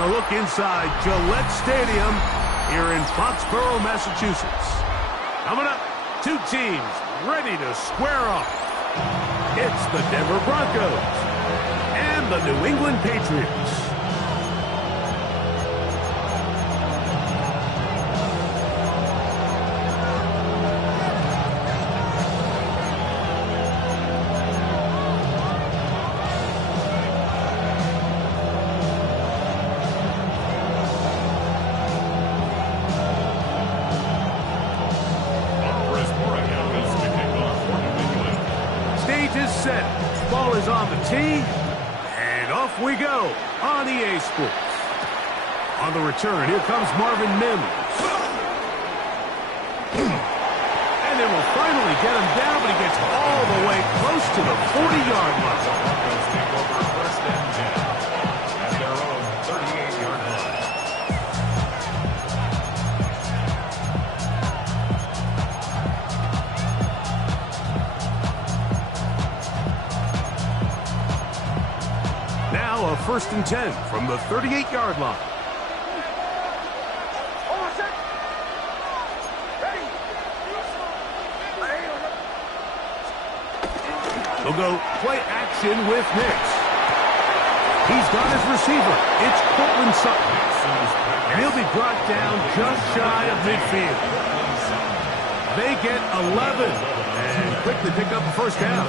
And a look inside Gillette Stadium here in Foxborough, Massachusetts. Coming up, two teams ready to square off. It's the Denver Broncos and the New England Patriots. Set. Ball is on the tee, and off we go on EA Sports. On the return, here comes Marvin Mims. And they will finally get him down, but he gets all the way close to the 40-yard line. Broncos take over first and 10 at their own 38-yard line. A first and 10 from the 38-yard line. They'll go play action with Nix. He's got his receiver. It's Cortland Sutton. And he'll be brought down just shy of midfield. They get 11 and quickly pick up a first down.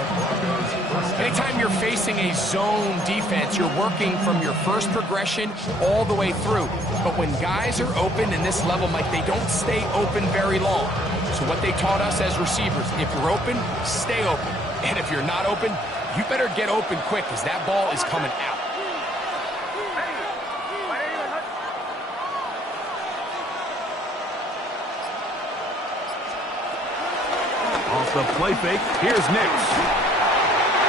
Anytime you're facing a zone defense, you're working from your first progression all the way through. But when guys are open in this level, Mike, they don't stay open very long. So what they taught us as receivers, if you're open, stay open. And if you're not open, you better get open quick because that ball is coming out. Off the play fake, here's Nix.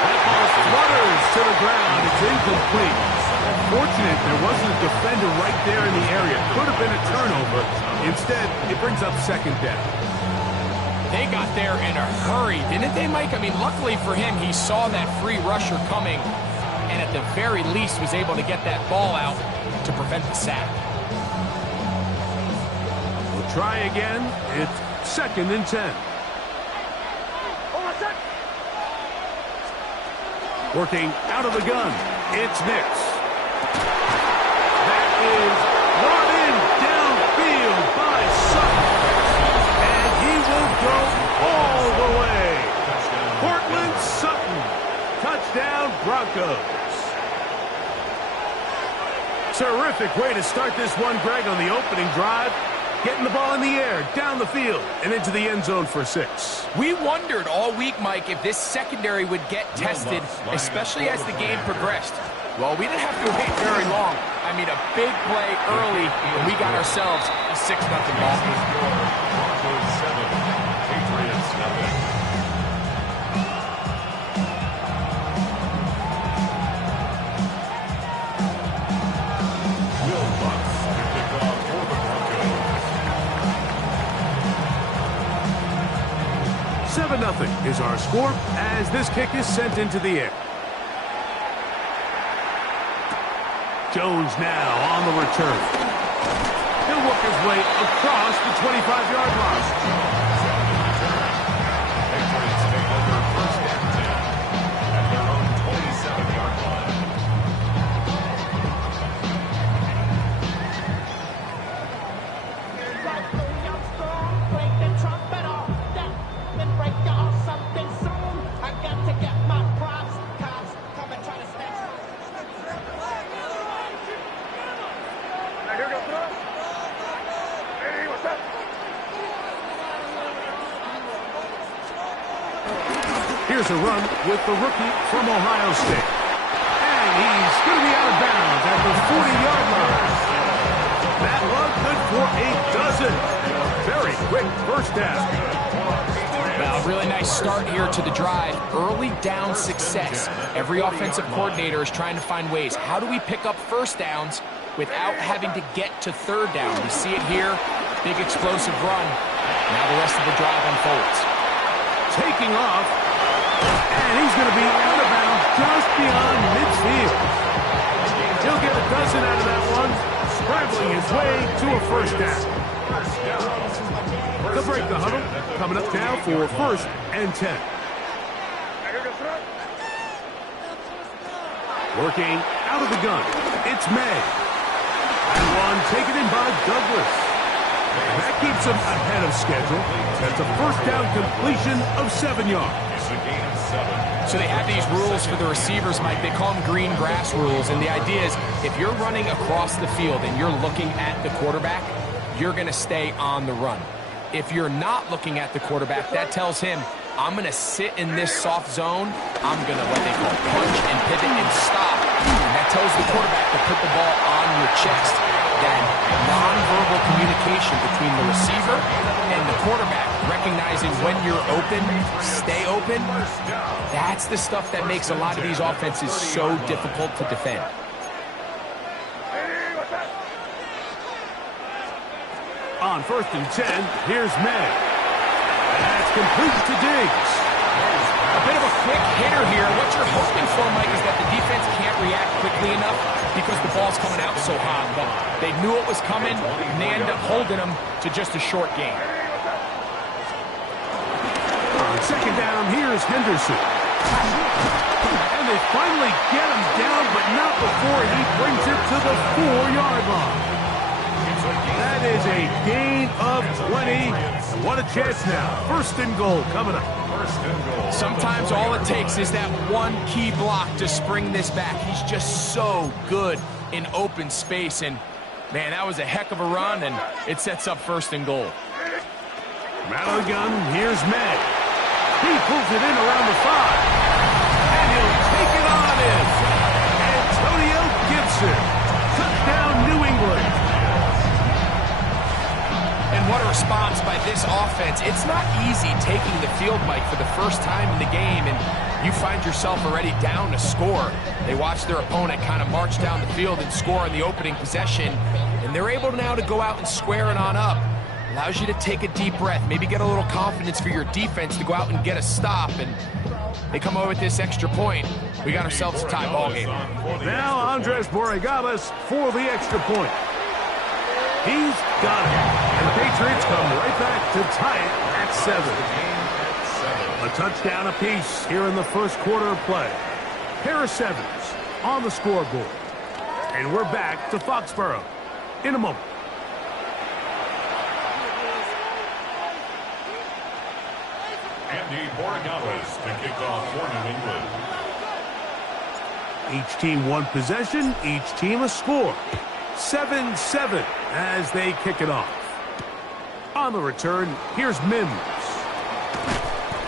That ball flutters to the ground. It's incomplete. Fortunate there wasn't a defender right there in the area. Could have been a turnover. Instead, it brings up second down. They got there in a hurry, didn't they, Mike? I mean, luckily for him, he saw that free rusher coming and at the very least was able to get that ball out to prevent the sack. We'll try again. It's second and 10. Working out of the gun, it's Nix. That is brought in downfield by Sutton. And he will go all the way. Cortland Sutton. Touchdown, Broncos. Terrific way to start this one, Greg, on the opening drive. Getting the ball in the air, down the field, and into the end zone for 6. We wondered all week, Mike, if this secondary would get tested, especially as the game progressed. Well, we didn't have to wait very long. I mean, a big play early, and we got ourselves a 6-0 ball. Broncos 7, Patriots 0. Nothing is our score as this kick is sent into the air. Jones now on the return. He'll work his way across the 25-yard line. Patriots take over first and 10 at their own 27-yard line. Here's a run with the rookie from Ohio State. And he's going to be out of bounds at the 40-yard line. That run good for a dozen. Very quick first down. Well, a really nice start here to the drive. Early down success. Every offensive coordinator is trying to find ways. How do we pick up first downs without having to get to third down? We see it here. Big explosive run. Now the rest of the drive unfolds. Taking off. And he's going to be out of bounds just beyond midfield. He'll get a dozen out of that one. making his way to a first down. To break the huddle, coming up now for 1st and 10. Working out of the gun, it's May. And one taken in by Douglas. And that keeps him ahead of schedule. That's a first down completion of 7 yards. So they have these rules for the receivers, Mike. They call them green grass rules. And the idea is if you're running across the field and you're looking at the quarterback, you're going to stay on the run. If you're not looking at the quarterback, that tells him, I'm going to sit in this soft zone. I'm going to what they call punch and pivot and stop. And that tells the quarterback to put the ball on your chest. That nonverbal communication between the receiver and the quarterback, recognizing when you're open, stay open, that's the stuff that makes a lot of these offenses so difficult to defend. On 1st and 10, here's May. That's complete to Diggs. A bit of a quick hitter here. What you're hoping for, Mike, is that the defense can't react quickly enough because the ball's coming out so hot. But they knew it was coming, and they end up holding them to just a short gain. On 2nd down, here's Henderson. And they finally get him down, but not before he brings it to the 4-yard line. That is a gain of 20. And what a chance now. 1st and goal coming up. Sometimes all it takes is that one key block to spring this back. He's just so good in open space. And, man, that was a heck of a run, and it sets up 1st and goal. Out of the gun, here's May. He pulls it in around the 5. And he'll take it on in. Antonio Gibson. Touchdown, New England. And what a response by this offense. It's not easy taking the field, Mike, for the first time in the game, and you find yourself already down to score. They watch their opponent kind of march down the field and score in the opening possession, and they're able now to go out and square it on up. Allows you to take a deep breath, maybe get a little confidence for your defense to go out and get a stop, and they come over with this extra point. We got ourselves a tie ball game. Now Andres Borregales for the extra point. He's got it. And the Patriots come right back to tie it at 7. A touchdown apiece here in the first quarter of play. Pair of 7s on the scoreboard. And we're back to Foxborough in a moment. Andy Borregales to kick off for New England. Each team one possession, each team a score. 7-7 as they kick it off. On the return, here's Mims.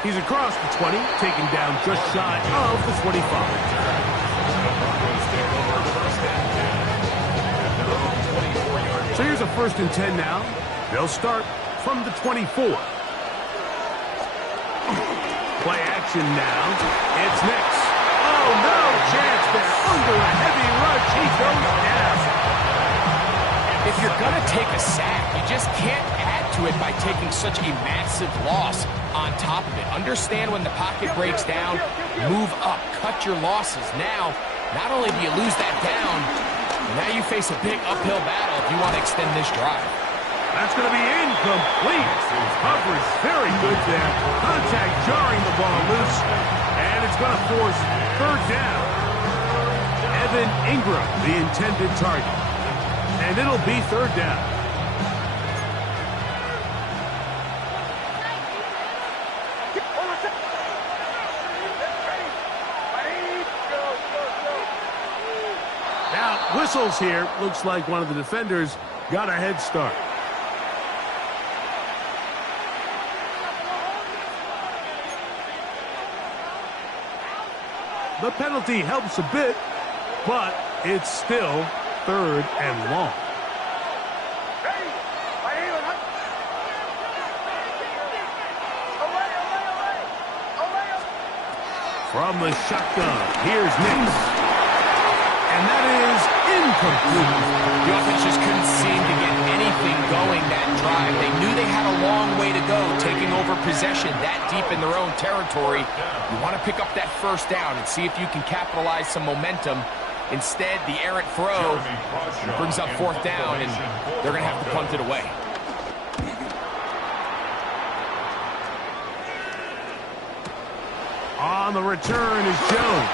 He's across the 20, taken down just shy of the 25. So here's a 1st and 10 now. They'll start from the 24. Play action now. It's Nix. Oh, no chance there. Under a heavy rush, he goes down. If you're going to take a sack, you just can't add to it by taking such a massive loss on top of it. Understand when the pocket breaks down, move up, cut your losses. Now, not only do you lose that down, now you face a big uphill battle if you want to extend this drive. That's going to be incomplete. Coverage very good there. Contact jarring the ball loose. And it's going to force 3rd down. Evan Ingram, the intended target. And it'll be 3rd down. Now, whistles here. Looks like one of the defenders got a head start. The penalty helps a bit, but it's still 3rd and long. From the shotgun, here's Nix. And that is incomplete. The offense just couldn't seem to get anything going that drive. They knew they had a long way to go, taking over possession that deep in their own territory. You want to pick up that 1st down and see if you can capitalize some momentum Instead, the errant throw brings up 4th down, and they're going to have to punt it away. On the return is Jones.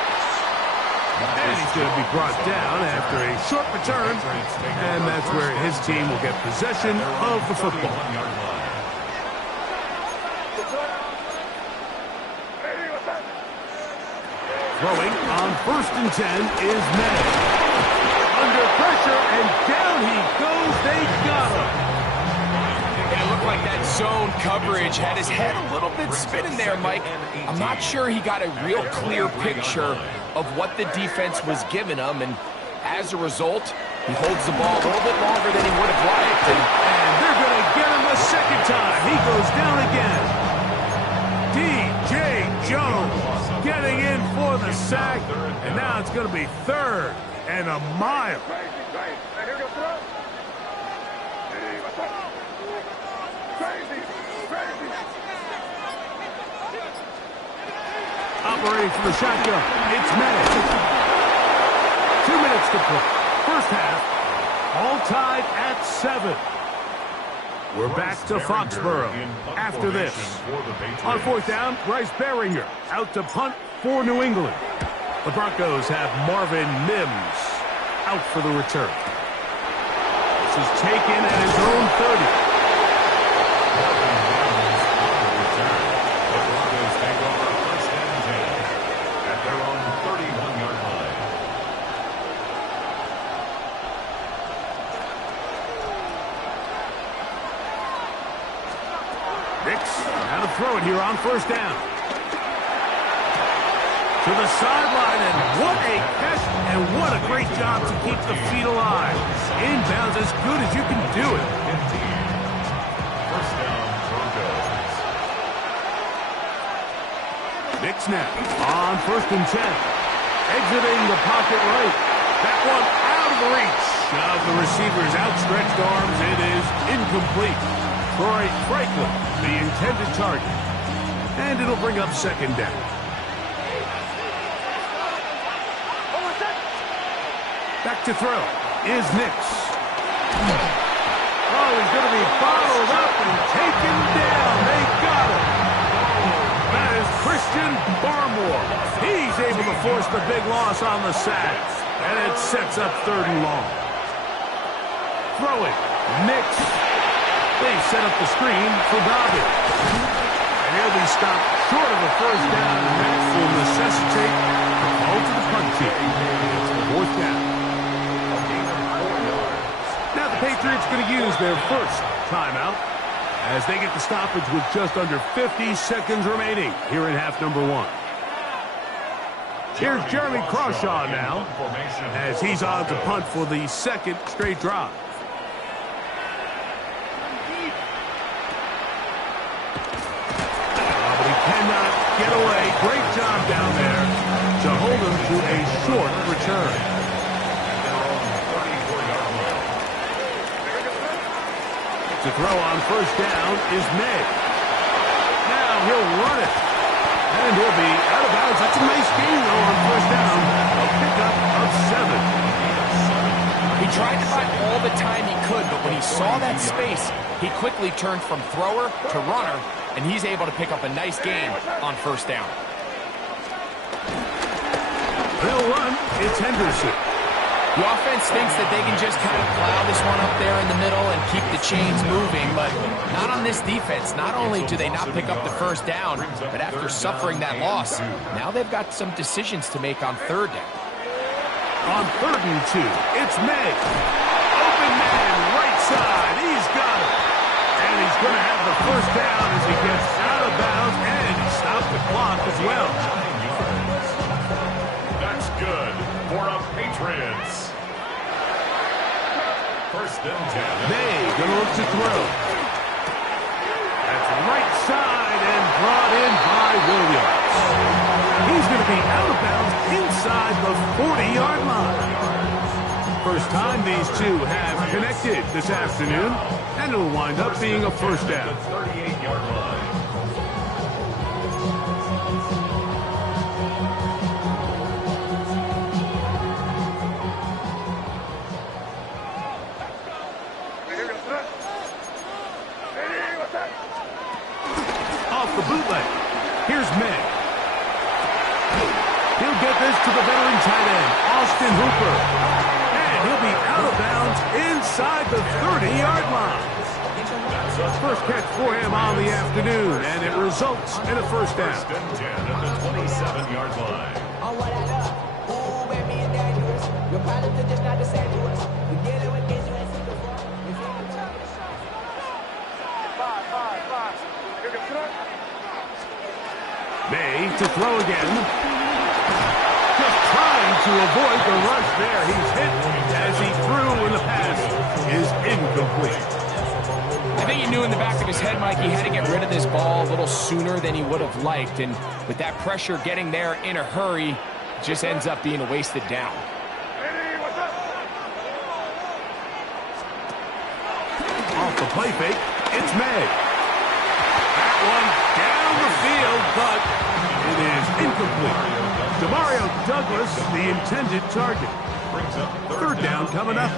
And he's going to be brought down after a short return. And that's where his team will get possession of the football. Throwing on 1st and 10 is Madden. Under pressure, and down he goes. They got him. Yeah, it looked like that zone coverage had his head a little bit spinning there, Mike. I'm not sure he got a real clear picture of what the defense was giving him, and as a result, he holds the ball a little bit longer than he would have liked. And they're going to get him a second time. He goes down again. D.J. Jones getting in for the sack, and now it's going to be 3rd and a mile. Operating from the shotgun, it's Madden. 2 minutes to play. First half, all tied at 7. We're back to Foxborough after this. On 4th down, Bryce Behringer out to punt for New England. The Broncos have Marvin Mims out for the return. This is taken at his own 30. Now to throw it here on 1st down. To the sideline, and what a catch, and what a great job to keep the feet alive. Inbounds as good as you can do it. 1st down, Broncos. Big snap on 1st and 10. Exiting the pocket right. That one out of the reach of the receiver's outstretched arms. It is incomplete. Troy Franklin, the intended target. And it'll bring up 2nd down. Back to throw is Nix. Oh, he's going to be bottled up and taken down. They got him. That is Christian Barmore. He's able to force the big loss on the sack. And it sets up 3rd and long. Throwing, Nix. They set up the screen for Bobby. And he'll be stopped short of a 1st down, and that will necessitate a call to the punt team. It's the 4th down. Now the Patriots going to use their first timeout as they get the stoppage with just under 50 seconds remaining here in half number 1. Here's Jeremy Crawshaw now as he's on to punt for the 2nd straight drive. But he cannot get away. Great job down there to hold him to a short return. To throw on 1st down is May. Now he'll run it. And he'll be out of bounds. That's a nice gain, though, on 1st down. A pickup of 7. He tried to buy all the time he could, but when he saw that space, he quickly turned from thrower to runner, and he's able to pick up a nice gain on 1st down. They'll run. It's Henderson. The offense thinks that they can just kind of plow this one up there in the middle and keep the chains moving, but not on this defense. Not only do they not pick up the 1st down, but after suffering that loss, now they've got some decisions to make on 3rd down. On 3rd and 2, it's May. Open man, right side. He's got it. And he's going to have the 1st down as he gets out of bounds, and he stops the clock as well. That's good for a Patriots. 1st and 10. May going to look to throw. That's right side and brought in by Williams. He's going to be out of bounds inside the 40-yard line. First time these two have connected this afternoon, and it'll wind up being a 1st down. 38-yard line. the bootleg. Here's May. He'll get this to the veteran tight end, Austin Hooper. And he'll be out of bounds inside the 30-yard line. First catch for him on the afternoon, and it results in a first down. First and 10 at the 27-yard line. May to throw again. Just trying to avoid the rush there. He's hit as he threw, and the pass is incomplete. I think he knew in the back of his head, Mike, he had to get rid of this ball a little sooner than he would have liked. And with that pressure getting there in a hurry, it just ends up being a wasted down. Off the play fake, it's May. That one down the field, but it is incomplete. Demario Douglas, the intended target. Third down coming up.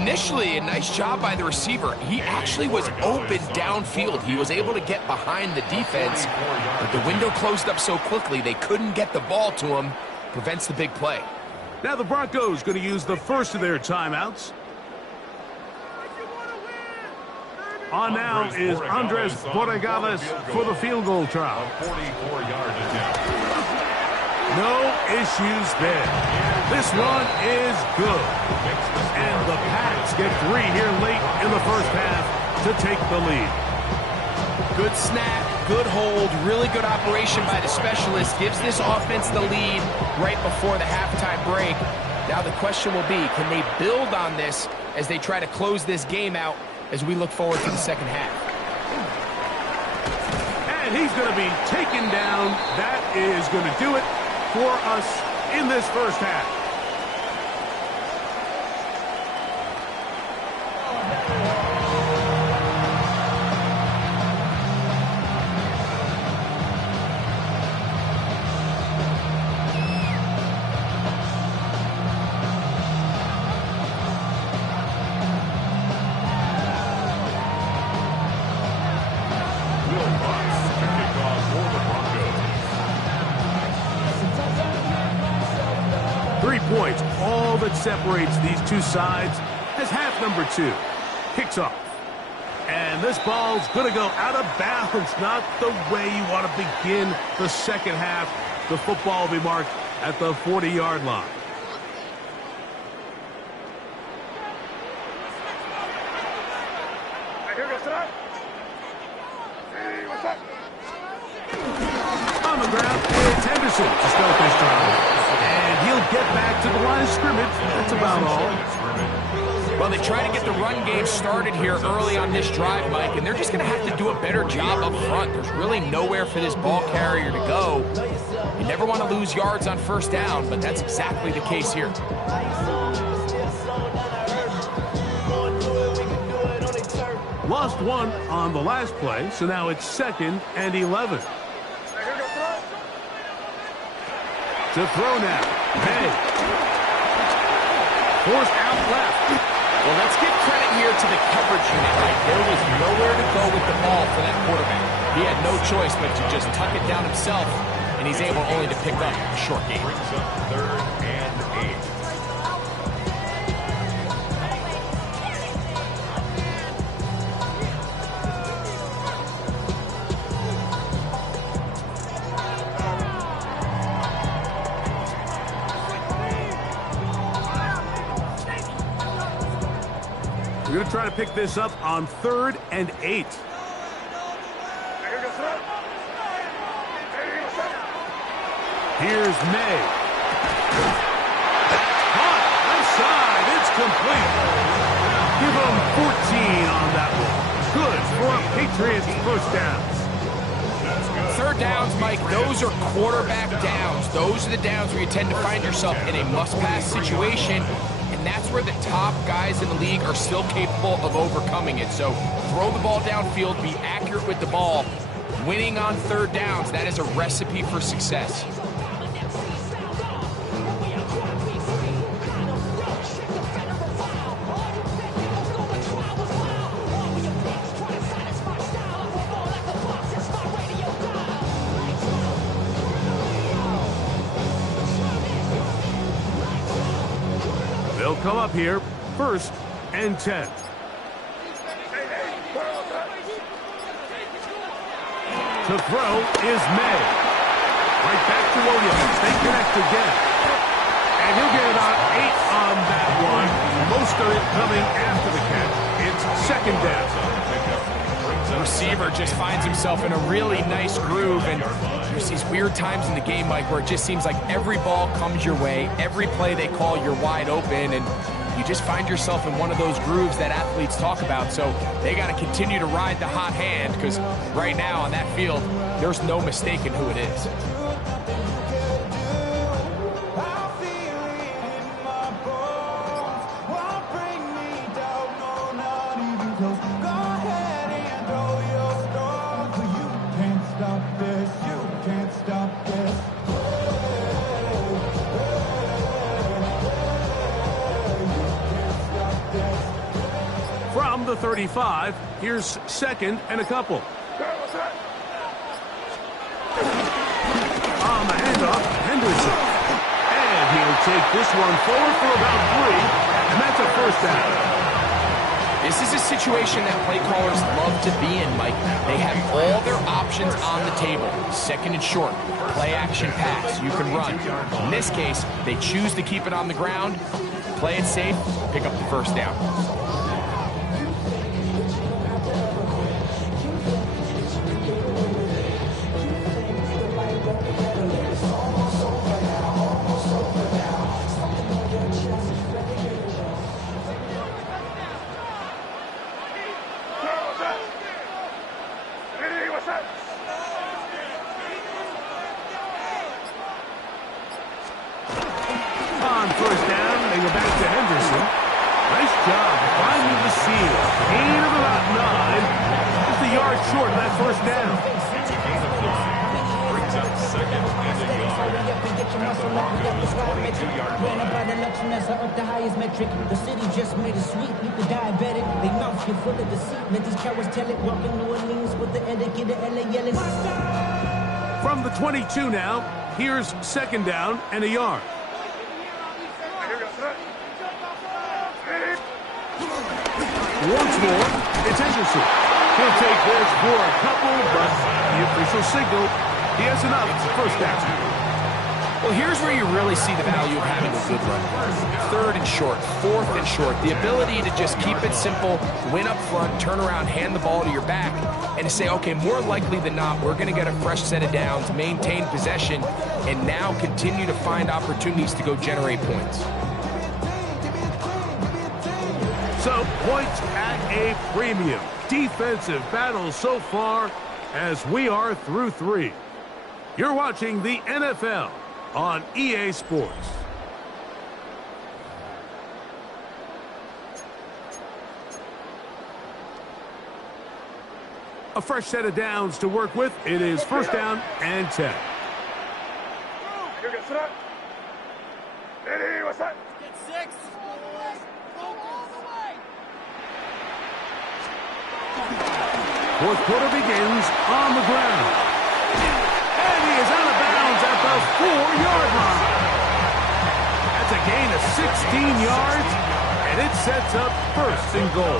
Initially, a nice job by the receiver. He actually was open downfield. He was able to get behind the defense, but the window closed up so quickly they couldn't get the ball to him. Prevents the big play. Now the Broncos going to use the first of their timeouts. On now is Andres Borregales for the field goal try. A 44-yard attempt. No issues there. This one is good. And the Pats get 3 here late in the first half to take the lead. Good snap, good hold, really good operation by the specialist. Gives this offense the lead right before the halftime break. Now the question will be, can they build on this as they try to close this game out as we look forward to the second half? And he's going to be taken down. That is going to do it for us in this first half. Points, all that separates these two sides as half number 2 kicks off. And this ball's going to go out of bounds, not the way you want to begin the second half. The football will be marked at the 40-yard line. On the ground, it's Henderson to start this drive. And he'll get back to the line of scrimmage. That's about all. Well, they try to get the run game started here early on this drive, Mike, and they're just going to have to do a better job up front. There's really nowhere for this ball carrier to go. You never want to lose yards on first down, but that's exactly the case here. Lost one on the last play, so now it's 2nd and 11. To throw now. Hey. Forced out left. Well, let's give credit here to the coverage unit, right? There was nowhere to go with the ball for that quarterback. He had no choice but to just tuck it down himself, and he's able only to pick up a short gain. Brings up 3rd and 8. We're going to try to pick this up on 3rd and 8. Here's May. Caught inside. It's complete. Give them 14 on that one. Good for a Patriots first down. 3rd downs, Mike, those are quarterback downs. Those are the downs where you tend to find yourself in a must-pass situation. And that's where the top guys in the league are still capable of overcoming it. So throw the ball downfield, be accurate with the ball. Winning on 3rd downs, that is a recipe for success. come up here. 1st and 10. To throw is May. Right back to Williams. They connect again. And he'll get about 8 on that one. Most of it coming after the catch. It's 2nd down. The receiver just finds himself in a really nice groove, and there's these weird times in the game, Mike, where it just seems like every ball comes your way, every play they call, you're wide open, and you just find yourself in one of those grooves that athletes talk about. So they got to continue to ride the hot hand, because right now on that field, there's no mistaking who it is. From the 35, here's 2nd and a couple. On the handoff, Henderson. And he'll take this one forward for about 3, and that's a 1st down. This is a situation that play callers love to be in, Mike. They have all their options on the table. 2nd and short, play action pass, you can run. In this case, they choose to keep it on the ground, play it safe, pick up the 1st down. On 1st down, they go back to Henderson. Nice job finding the seal. Gain of about 9. Just a yard short of that 1st down. It's a gain of 9. Brings up 2nd and a yard. At the Broncos' 22-yard line. The highest metric, the city just made it sweet. Eat the diabetic, they mouth get full of deceit. Let these cowards tell it. Walking New Orleans with the etiquette of LA yelling. From the 22 now, here's 2nd down and a yard. Once more, it's Henderson. He'll take this for a couple, but the official signal, he has enough. 1st down. Well, here's where you really see the value of having a good run. 3rd and short, 4th and short. The ability to just keep it simple, win up front, turn around, hand the ball to your back, and to say, okay, more likely than not, we're going to get a fresh set of downs, maintain possession, and now continue to find opportunities to go generate points. So, points at a premium. Defensive battle so far as we are through 3. You're watching the NFL on EA Sports. A fresh set of downs to work with. It is 1st down and 10. Fourth quarter begins on the ground. And he is out of bounds at the 4-yard line. That's a gain of 16 yards, and it sets up 1st and goal.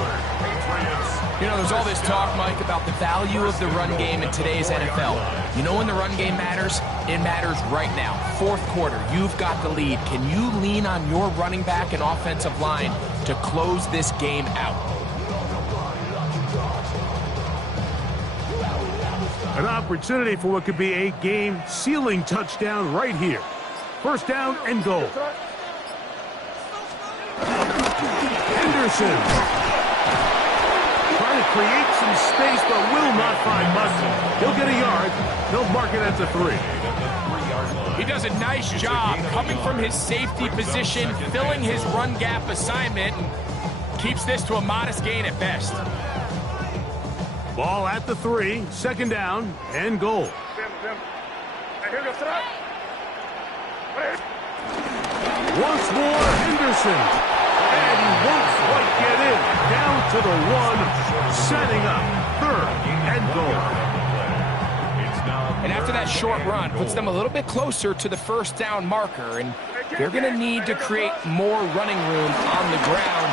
You know, there's all this talk, Mike, about the value of the run game in today's NFL. You know when the run game matters? It matters right now. 4th quarter, you've got the lead. Can you lean on your running back and offensive line to close this game out? An opportunity for what could be a game-sealing touchdown right here. 1st down and goal. Henderson trying to create some space, but will not find much. He'll get a yard. They'll mark it at the 3. He does a nice job coming from his safety position, filling his run gap assignment, and keeps this to a modest gain at best. Ball at the 3, 2nd down and goal. Once more, Henderson. And he won't quite get in. Down to the 1, setting up 3rd and goal. And after that short run, puts them a little bit closer to the 1st down marker. And They're going to need to create more running room on the ground.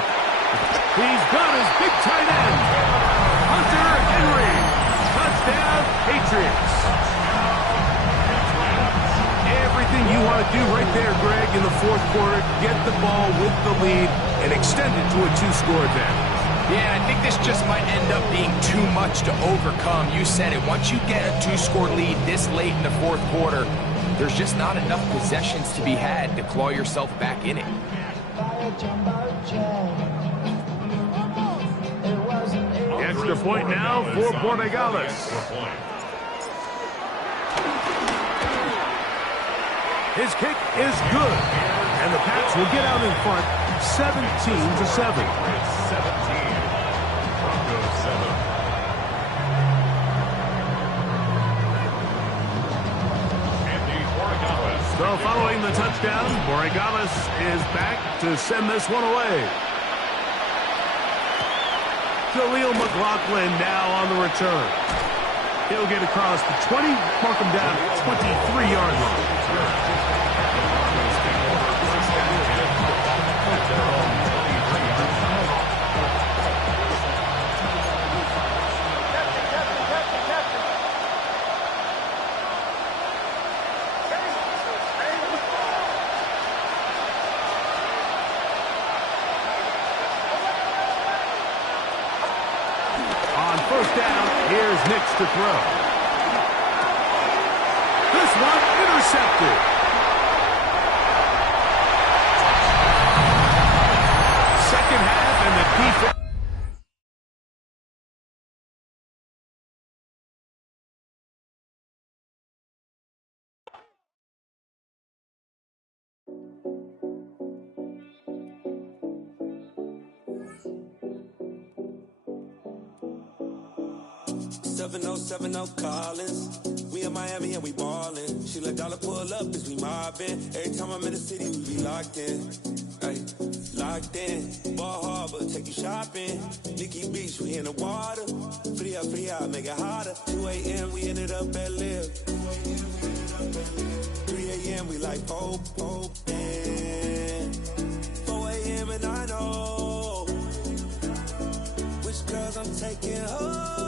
He's got his big tight end. Hunter Henry. Touchdown, Patriots. Everything you want to do right there, Greg, in the fourth quarter, get the ball with the lead and extend it to a 2-score advantage. Yeah, I think this just might end up being too much to overcome. You said it. Once you get a 2-score lead this late in the fourth quarter, there's just not enough possessions to be had to claw yourself back in it. The extra point now for Borregales. His kick is good, and the Pats will get out in front 17-7. 17. Broncos 7. So following the touchdown, Borregales is back to send this one away. Jaleel McLaughlin now on the return. He'll get across the 20, mark him down at 23-yard line. First down, here's Nix to throw. This one intercepted. Second half and the defense. Collins. We in Miami and we ballin'. She let dollar pull up as we mobbin'. Every time I'm in the city, we be locked in. Ay, locked in. Ball Harbor, take you shopping. Nikki Beach, we in the water. Free out, make it hotter. 2 a.m. we ended up at Live. 3 a.m. we like Pope. 4 a.m. and I know which girls I'm taking home.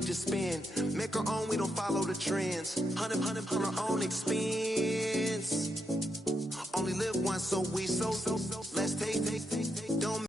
Just spin, make our own, we don't follow the trends. 100 on our own expense. Only live once, so let's take.